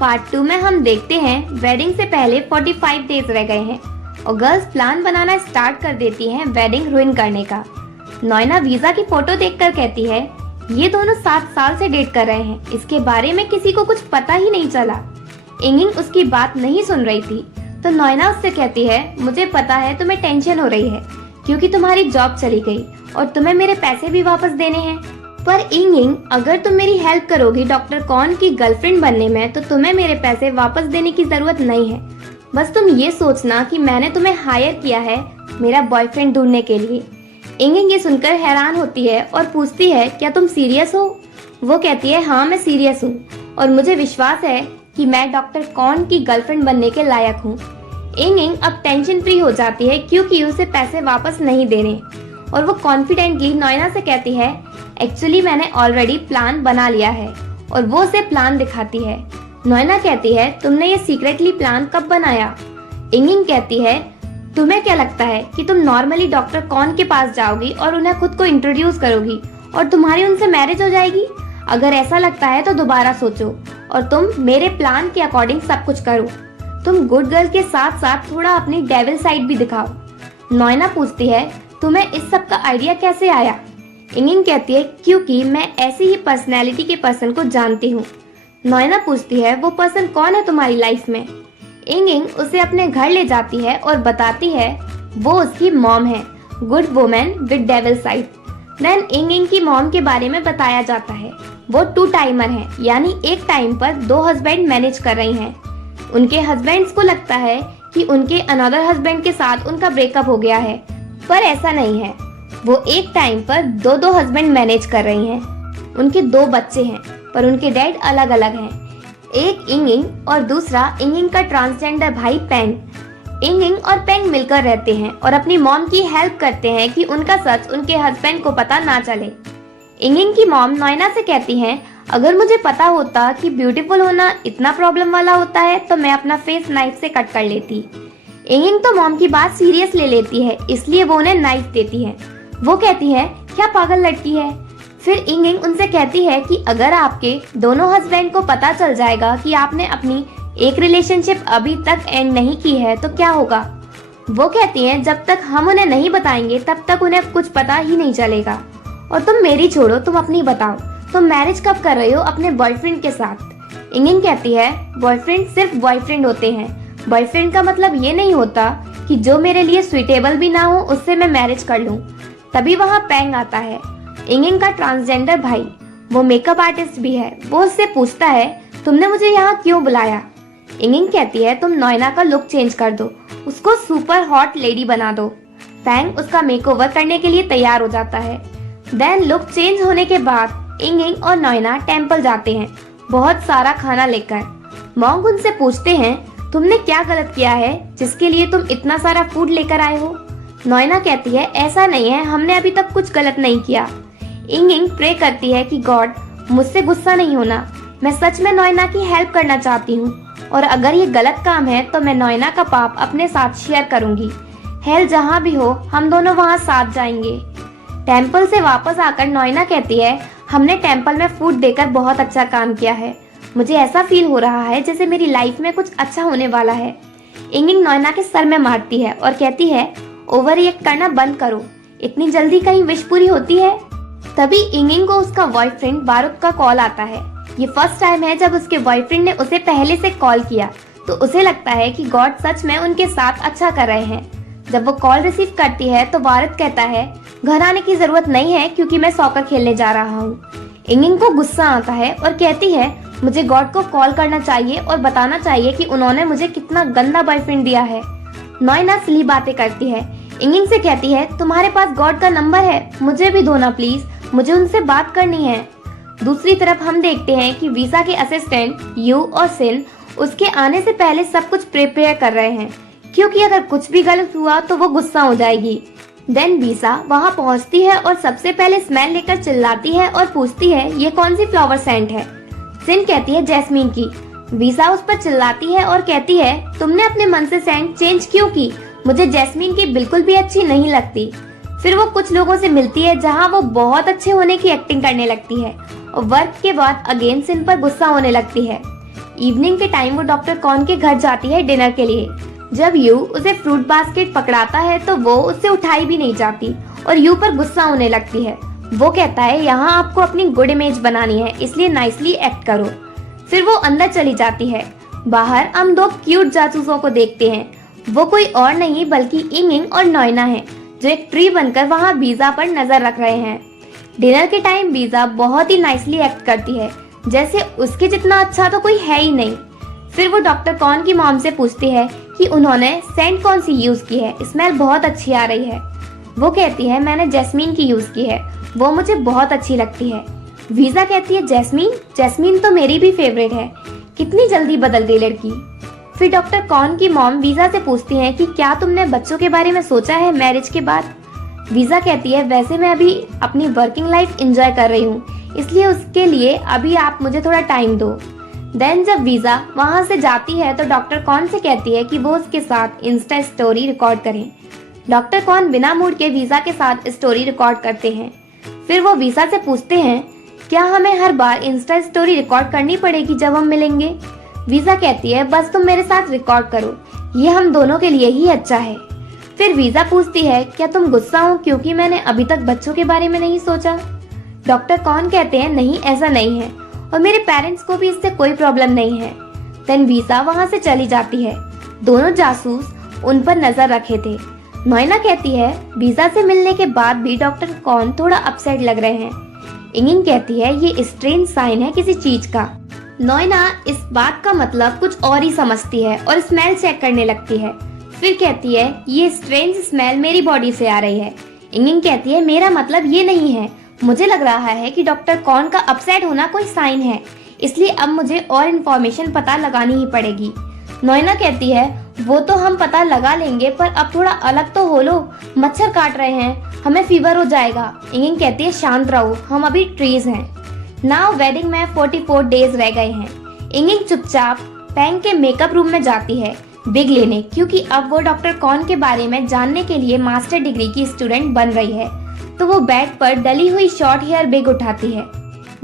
Part 2 में हम देखते हैं वेडिंग से पहले 45 डेज रह गए हैं और गर्ल्स प्लान बनाना स्टार्ट कर देती हैं वेडिंग रुइन करने का। नॉयना वीजा की फोटो देखकर कहती है ये दोनों 7 साल से डेट कर रहे हैं, इसके बारे में किसी को कुछ पता ही नहीं चला। इंगिंग उसकी बात नहीं सुन रही थी तो नॉयना उससे कहती है मुझे पता है तुम्हें टेंशन हो रही है क्योंकि तुम्हारी जॉब चली गई और तुम्हें मेरे पैसे भी वापस देने हैं। पर इंगिंग, अगर तुम मेरी हेल्प करोगी डॉक्टर कॉन की गर्लफ्रेंड बनने में तो तुम्हें मेरे पैसे वापस देने की जरूरत नहीं है। बस तुम ये सोचना कि मैंने तुम्हें हायर किया है मेरा बॉयफ्रेंड ढूंढने के लिए। इंगिंग ये सुनकर हैरान होती है और पूछती है क्या तुम सीरियस हो? वो कहती है हाँ मैं सीरियस हूँ और मुझे विश्वास है कि मैं डॉक्टर कॉन की गर्लफ्रेंड बनने के लायक हूँ। इंगिंग अब टेंशन फ्री हो जाती है क्योंकि उसे पैसे वापस नहीं देने और वो कॉन्फिडेंटली नॉयना से कहती है एक्चुअली मैंने ऑलरेडी प्लान बना लिया है और वो उसे प्लान दिखाती है। नॉयना कहती है तुमने ये सीक्रेटली प्लान कब बनाया? इंगिंग कहती है तुम्हें क्या लगता है कि तुम नॉर्मली डॉक्टर कॉन के पास जाओगी और उन्हें खुद को इंट्रोड्यूस करोगी और तुम्हारी उनसे मैरिज हो जाएगी? अगर ऐसा लगता है तो दोबारा सोचो और तुम मेरे प्लान के अकॉर्डिंग सब कुछ करो। तुम गुड गर्ल के साथ साथ थोड़ा अपनी डेविल साइड भी दिखाओ। नॉयना पूछती है तुम्हें इस सब का आइडिया कैसे आया? इंगिंग कहती है क्योंकि मैं ऐसी ही पर्सनैलिटी के पर्सन को जानती हूँ। नॉयना पूछती है वो पर्सन कौन है तुम्हारी लाइफ में? इंगिंग उसे अपने घर ले जाती है और बताती है वो उसकी मॉम है, good women with devil side. Then इंगिंग की मॉम के बारे में बताया जाता है वो 2 टाइमर है, यानी एक टाइम पर 2 हस्बैंड मैनेज कर रही हैं। उनके हस्बैंड्स को लगता है कि उनके अनदर हस्बैंड के साथ उनका ब्रेकअप हो गया है, पर ऐसा नहीं है। वो एक टाइम पर 2 हस्बैंड मैनेज कर रही हैं। उनके 2 बच्चे हैं पर उनके डैड अलग अलग हैं। एक इंगिंग और दूसरा इंगिंग का ट्रांसजेंडर भाई पेंग। इंगिंग और पेंग मिलकर रहते हैं और अपनी मॉम की हेल्प करते हैं कि उनका सच उनके हस्बैंड को पता ना चले। इंगिंग की मॉम नॉयना से कहती हैं अगर मुझे पता होता कि ब्यूटीफुल होना इतना प्रॉब्लम वाला होता है तो मैं अपना फेस नाइफ से कट कर लेती। इंगिंग तो मॉम की बात सीरियस ले लेती है, इसलिए वो उन्हें नाइफ देती है। वो कहती है क्या पागल लड़की है। फिर इंगिंग उनसे कहती है कि अगर आपके दोनों हस्बैंड को पता चल जाएगा कि आपने अपनी एक रिलेशनशिप अभी तक एंड नहीं की है तो क्या होगा? वो कहती हैं जब तक हम उन्हें नहीं बताएंगे तब तक उन्हें कुछ पता ही नहीं चलेगा। और तुम मेरी छोड़ो, तुम अपनी बताओ, तुम मैरिज कब कर रही हो अपने बॉयफ्रेंड के साथ? इंगिंग कहती है बॉयफ्रेंड सिर्फ बॉयफ्रेंड होते हैं। बॉयफ्रेंड का मतलब ये नहीं होता कि जो मेरे लिए सुइटेबल भी ना हो उससे मैं मैरिज कर लूं। तभी वहाँ पेंग आता है, इंगिंग का ट्रांसजेंडर भाई। वो मेकअप आर्टिस्ट भी है। वो उससे पूछता है तुमने मुझे यहाँ क्यों बुलाया? इंगिंग कहती है तुम नॉयना का लुक चेंज कर दो, उसको सुपर हॉट लेडी बना दो। पेंग उसका मेकओवर करने के लिए तैयार हो जाता है। देन लुक चेंज होने के बाद इंगिंग और नॉयना टेम्पल जाते हैं बहुत सारा खाना लेकर। मॉन्ग उनसे पूछते हैं तुमने क्या गलत किया है जिसके लिए तुम इतना सारा फूड लेकर आए हो? नॉयना कहती है ऐसा नहीं है, हमने अभी तक कुछ गलत नहीं किया। इंगिंग प्रे करती है कि गॉड मुझसे गुस्सा नहीं होना, मैं सच में नॉयना की हेल्प करना चाहती हूँ और अगर ये गलत काम है तो मैं नॉयना का पाप अपने साथ शेयर करूंगी। हेल जहाँ भी हो हम दोनों वहाँ साथ जाएंगे। टेम्पल से वापस आकर नॉयना कहती है हमने टेम्पल में फूड देकर बहुत अच्छा काम किया है, मुझे ऐसा फील हो रहा है जैसे मेरी लाइफ में कुछ अच्छा होने वाला है। इंगिंग नॉयना के सर में मारती है और कहती है ओवर रिएक्ट करना बंद करो, इतनी जल्दी कहीं विश पूरी होती है? तभी इंगिंग को उसका बॉयफ्रेंड बारूद का कॉल आता है। ये फर्स्ट टाइम है जब उसके बॉयफ्रेंड ने उसे पहले से कॉल किया तो उसे लगता है कि गॉड सच में उनके साथ अच्छा कर रहे हैं। जब वो कॉल रिसीव करती है तो बारूद कहता है घर आने की जरूरत नहीं है क्योंकि मैं सॉकर खेलने जा रहा हूँ। इंगिंग को गुस्सा आता है और कहती है मुझे गॉड को कॉल करना चाहिए और बताना चाहिए कि उन्होंने मुझे कितना गंदा बॉयफ्रेंड दिया है। नॉयना सिली बातें करती है। इंगिंग से कहती है तुम्हारे पास गॉड का नंबर है, मुझे भी दो ना प्लीज, मुझे उनसे बात करनी है। दूसरी तरफ हम देखते हैं कि वीसा के असिस्टेंट यू और सिन उसके आने से पहले सब कुछ प्रिपेयर कर रहे हैं क्योंकि अगर कुछ भी गलत हुआ तो वो गुस्सा हो जाएगी। देन वीसा वहाँ पहुँचती है और सबसे पहले स्मेल लेकर चिल्लाती है और पूछती है ये कौन सी फ्लावर सेंट है? सिन कहती है जैस्मीन की। वीसा उस पर चिल्लाती है और कहती है तुमने अपने मन से सेंट चेंज क्यों की? मुझे जैस्मीन की बिल्कुल भी अच्छी नहीं लगती। फिर वो कुछ लोगों से मिलती है जहाँ वो बहुत अच्छे होने की एक्टिंग करने लगती है और वर्क के बाद अगेन सिन पर गुस्सा होने लगती है। इवनिंग के टाइम वो डॉक्टर कॉन के घर जाती है डिनर के लिए। जब यू उसे फ्रूट बास्केट पकड़ाता है तो वो उससे उठाई भी नहीं जाती और यू पर गुस्सा होने लगती है। वो कहता है यहाँ आपको अपनी गुड इमेज बनानी है, इसलिए नाइसली एक्ट करो। फिर वो अंदर चली जाती है। बाहर हम दो क्यूट जासूसों को देखते हैं। वो कोई और नहीं बल्कि इंगिंग और नॉयना है, जो एक ट्री बनकर वहाँ वीजा पर नजर रख रहे हैं। डिनर के टाइम वीजा बहुत ही नाइसली एक्ट करती है, जैसे उसके जितना अच्छा तो कोई है ही नहीं। फिर वो डॉक्टर कॉन की मॉम से पूछती है कि उन्होंने सेंट कौन सी यूज की है, स्मेल बहुत अच्छी आ रही है। वो कहती है मैंने जैस्मीन की यूज की है, वो मुझे बहुत अच्छी लगती है। वीजा कहती है जैस्मीन? जैस्मीन तो मेरी भी फेवरेट है। कितनी जल्दी बदल गई लड़की। फिर डॉक्टर कॉन की मॉम वीजा से पूछती है कि क्या तुमने बच्चों के बारे में सोचा है मैरिज के बाद? वीजा कहती है वैसे मैं अभी अपनी वर्किंग लाइफ एंजॉय कर रही हूँ, इसलिए उसके लिए अभी आप मुझे थोड़ा टाइम दो। देन जब वीजा वहां से जाती है तो डॉक्टर कॉन से कहती है कि वो उसके साथ इंस्टा स्टोरी रिकॉर्ड करें। डॉक्टर कॉन बिना मूड के वीजा के साथ स्टोरी रिकॉर्ड करते हैं। फिर वो वीजा से पूछते हैं क्या हमें हर बार इंस्टा स्टोरी रिकॉर्ड करनी पड़ेगी जब हम मिलेंगे? वीजा कहती है बस तुम मेरे साथ रिकॉर्ड करो, ये हम दोनों के लिए ही अच्छा है। फिर वीजा पूछती है क्या तुम गुस्सा हो क्योंकि मैंने अभी तक बच्चों के बारे में नहीं सोचा? डॉक्टर कॉन कहते हैं नहीं ऐसा नहीं है, और मेरे पेरेंट्स को भी इससे कोई प्रॉब्लम नहीं है। देन वीजा वहां से चली जाती है। दोनों जासूस उन पर नजर रखे थे। नॉयना कहती है वीजा से मिलने के बाद भी डॉक्टर कॉन थोड़ा अपसेट लग रहे हैं। इंगिंग कहती है ये स्ट्रेंज साइन है किसी चीज का। नॉयना इस बात का मतलब कुछ और ही समझती है और स्मेल चेक करने लगती है। फिर कहती है ये स्ट्रेंज स्मेल मेरी बॉडी से आ रही है। इंगिंग कहती है मेरा मतलब ये नहीं है, मुझे लग रहा है कि डॉक्टर कॉन का अपसेट होना कोई साइन है, इसलिए अब मुझे और इन्फॉर्मेशन पता लगानी ही पड़ेगी। नॉयना कहती है वो तो हम पता लगा लेंगे, पर अब थोड़ा अलग तो हो लो, मच्छर काट रहे हैं, हमें फीवर हो जाएगा। इंगिंग कहती है शांत रहो, हम अभी ट्रीज हैं। नाउ वेडिंग में 44 डेज रह गए हैं। इंगिंग चुपचाप पैंग के मेकअप रूम में जाती है बिग लेने, क्योंकि अब वो डॉक्टर कॉन के बारे में जानने के लिए मास्टर डिग्री की स्टूडेंट बन रही है। तो वो बेड पर डली हुई शॉर्ट हेयर बिग उठाती है।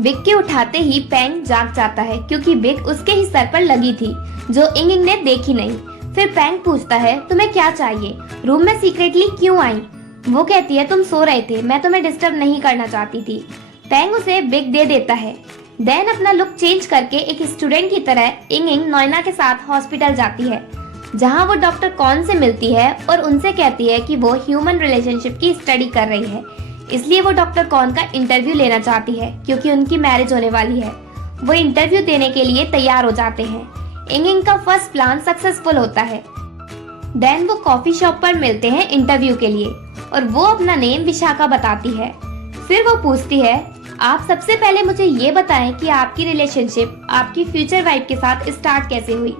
बिग के उठाते ही पैंग जाग जाता है, क्योंकि बिग उसके ही सर पर लगी थी, जो इंगिंग ने देखी नहीं। फिर पैंग पूछता है तुम्हें क्या चाहिए, रूम में सीक्रेटली क्यों आई? वो कहती है तुम सो रहे थे, मैं तुम्हें डिस्टर्ब नहीं करना चाहती थी। पैंग उसे बिग दे देता है। देन अपना लुक चेंज करके एक स्टूडेंट की तरह इंगिंग नॉयना के साथ हॉस्पिटल जाती है, जहां वो डॉक्टर कॉन से मिलती है और उनसे कहती है कि वो ह्यूमन रिलेशनशिप की स्टडी कर रही है, इसलिए वो डॉक्टर कॉन का इंटरव्यू लेना चाहती है, क्योंकि उनकी मैरिज होने वाली है। वो इंटरव्यू देने के लिए तैयार हो जाते हैं। इंगिंग का फर्स्ट प्लान सक्सेसफुल होता है। देन वो कॉफी शॉप पर मिलते हैं इंटरव्यू के लिए, और वो अपना नेम विशाखा बताती है। फिर वो पूछती है आप सबसे पहले मुझे ये बताएं कि आपकी रिलेशनशिप आपकी फ्यूचर वाइफ के साथ स्टार्ट कैसे हुई?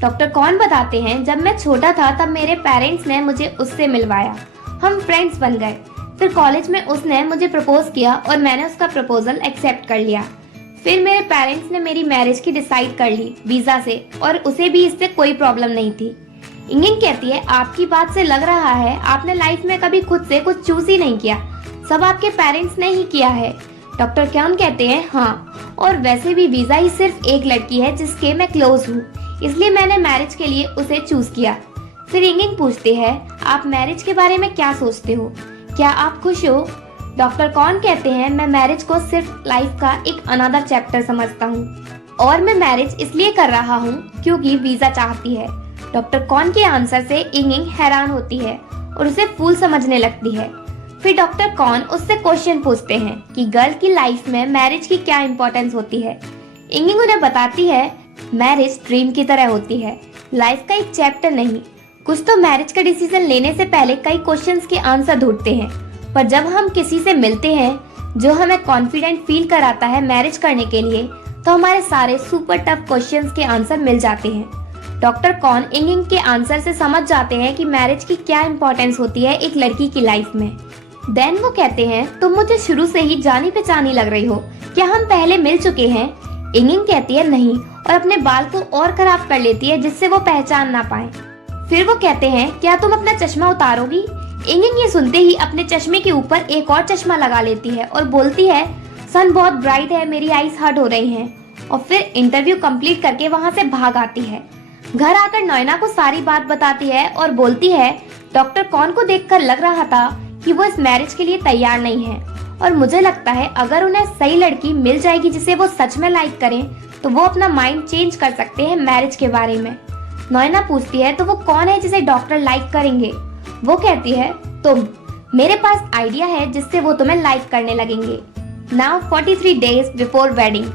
डॉक्टर कॉन बताते हैं जब मैं छोटा था तब मेरे पेरेंट्स ने मुझे उससे मिलवाया, हम फ्रेंड्स बन गए। फिर कॉलेज में उसने मुझे प्रपोज किया और मैंने उसका प्रपोजल एक्सेप्ट कर लिया। फिर मेरे पेरेंट्स ने मेरी मैरिज की डिसाइड कर ली वीजा से, और उसे भी इससे कोई प्रॉब्लम नहीं थी। इंगिंग कहती है आपकी बात से लग रहा है आपने लाइफ में कभी खुद से कुछ चूज ही नहीं किया, सब आपके पेरेंट्स ने ही किया है। डॉक्टर कॉन कहते हैं हाँ, और वैसे भी वीजा ही सिर्फ एक लड़की है जिसके मैं क्लोज हूँ, इसलिए मैंने मैरिज के लिए उसे चूज किया। फिर इंगिंग पूछते हैं आप मैरिज के बारे में क्या सोचते हो, क्या आप खुश हो? डॉक्टर कॉन कहते हैं मैं मैरिज को सिर्फ लाइफ का एक अनदर चैप्टर समझता हूँ, और मैं मैरिज इसलिए कर रहा हूँ क्योंकि वीजा चाहती है। डॉक्टर कॉन के आंसर से इंगिंग हैरान होती है और उसे फूल समझने लगती है। फिर डॉक्टर कॉन उससे क्वेश्चन पूछते हैं कि गर्ल की लाइफ में मैरिज की क्या इंपॉर्टेंस होती है। इंगिंग उन्हें बताती है मैरिज ड्रीम की तरह होती है, लाइफ का एक चैप्टर नहीं। कुछ तो मैरिज का डिसीजन लेने से पहले कई क्वेश्चंस के आंसर ढूंढते हैं, पर जब हम किसी से मिलते हैं जो हमें कॉन्फिडेंट फील कराता है मैरिज करने के लिए, तो हमारे सारे सुपर टफ क्वेश्चंस के आंसर मिल जाते हैं। डॉक्टर कॉन इंगिंग के आंसर से समझ जाते हैं कि मैरिज की क्या इंपॉर्टेंस होती है एक लड़की की लाइफ में। देन वो कहते हैं तुम मुझे शुरू से ही जानी पहचानी लग रही हो, क्या हम पहले मिल चुके हैं? इंगिंग कहती है नहीं, और अपने बाल को और खराब कर लेती है जिससे वो पहचान ना पाए। फिर वो कहते हैं क्या तुम अपना चश्मा उतारोगी? इंगिंग ये सुनते ही अपने चश्मे के ऊपर एक और चश्मा लगा लेती है और बोलती है सन बहुत ब्राइट है, मेरी आईज हर्ट हो रही हैं। और फिर इंटरव्यू कंप्लीट करके वहाँ से भाग आती है। घर आकर नैना को सारी बात बताती है और बोलती है डॉक्टर कौन को देखकर लग रहा था कि वो इस मैरिज के लिए तैयार नहीं है और मुझे लगता है अगर उन्हें सही लड़की मिल जाएगी जिसे वो सच में लाइक करें तो वो अपना माइंड चेंज कर सकते हैं मैरिज के बारे में। नैना पूछती है तो वो कौन है जिसे डॉक्टर लाइक करेंगे। वो कहती है तुम, मेरे पास आइडिया है जिससे वो तुम्हें लाइक करने लगेंगे। नाउ 43 डेज बिफोर वेडिंग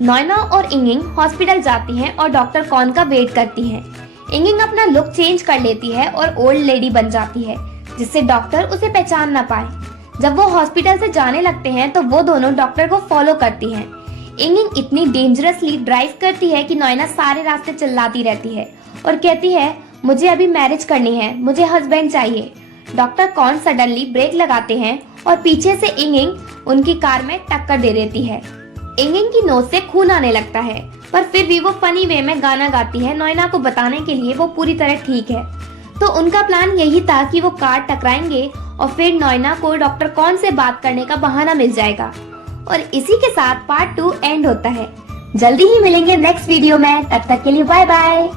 नैना और इंगिंग हॉस्पिटल जाती हैं और डॉक्टर कौन का वेट करती हैं। इंगिंग अपना लुक चेंज कर लेती है और ओल्ड लेडी बन जाती है जिससे डॉक्टर उसे पहचान ना पाए। जब वो हॉस्पिटल से जाने लगते हैं तो वो दोनों डॉक्टर को फॉलो करती हैं। इंगिंग इतनी डेंजरसली ड्राइव करती है कि नैना सारे रास्ते चिल्लाती रहती है और कहती है मुझे अभी मैरिज करनी है, मुझे हस्बैंड चाहिए। डॉक्टर कौन सडनली ब्रेक लगाते हैं और पीछे से इंगिंग उनकी कार में टक्कर दे देती है। इंगिंग की नोज से खून आने लगता है पर फिर भी वो फनी वे में गाना गाती है नैना को बताने के लिए वो पूरी तरह ठीक है। तो उनका प्लान यही था कि वो कार टकराएंगे और फिर नैना को डॉक्टर कौन से बात करने का बहाना मिल जाएगा। और इसी के साथ पार्ट 2 एंड होता है। जल्दी ही मिलेंगे नेक्स्ट वीडियो में, तब तक के लिए बाय बाय।